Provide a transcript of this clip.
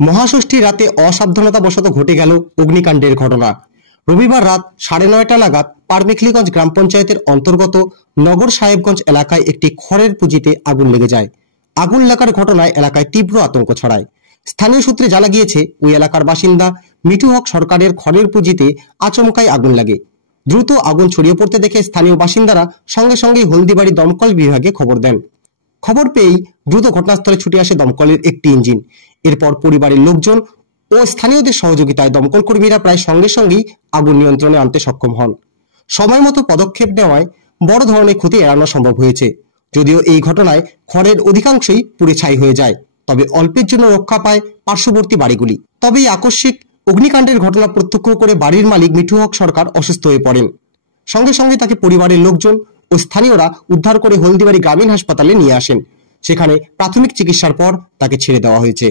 মহাষষ্ঠী রাতে অসাবধানতাবশত ঘটে গেল অগ্নিকাণ্ডের ঘটনা। রবিবার রাত 9:30 নাগাদ পারমেখলিগঞ্জ গ্রাম পঞ্চায়েতের অন্তর্গত নগর সাহেবগঞ্জ এলাকায় একটি খড়ের পুঁজিতে আগুন লেগে যায়। আগুন লাগার ঘটনায় এলাকায় তীব্র আতঙ্ক ছড়ায়। স্থানীয় সূত্রে জানা গিয়েছে, ওই এলাকার বাসিন্দা মিঠু হক সরকারের খড়ের পুঁজিতে আচমকাই আগুন লাগে। দ্রুত আগুন ছড়িয়ে পড়তে দেখে স্থানীয় বাসিন্দারা সঙ্গে সঙ্গেই হলদিবাড়ি দমকল বিভাগে খবর দেন। খবর পেয়েই দ্রুত ঘটনাস্থলে ছুটে আসে দমকলের একটি ইঞ্জিন। এরপর পরিবারের লোকজন ও স্থানীয়দের সহযোগিতায় দমকল কর্মীরা প্রায় সঙ্গে সঙ্গেই আগুন নিয়ন্ত্রণে আনতে সক্ষম হন। সময় মতো পদক্ষেপ নেওয়ায় বড় ধরনের ক্ষতি এড়ানো সম্ভব হয়েছে। যদিও এই ঘটনায় খড়ের অধিকাংশই পুড়ে ছাই হয়ে যায়, তবে অল্পের জন্য রক্ষা পায় পার্শ্ববর্তী বাড়িগুলি। তবে এই আকস্মিক অগ্নিকাণ্ডের ঘটনা প্রত্যক্ষ করে বাড়ির মালিক মিঠু হক সরকার অসুস্থ হয়ে পড়েন। সঙ্গে সঙ্গে তাকে পরিবারের লোকজন ও স্থানীয়রা উদ্ধার করে হলদিবাড়ি গ্রামীণ হাসপাতালে নিয়ে আসেন। সেখানে প্রাথমিক চিকিৎসার পর তাকে ছেড়ে দেওয়া হয়েছে।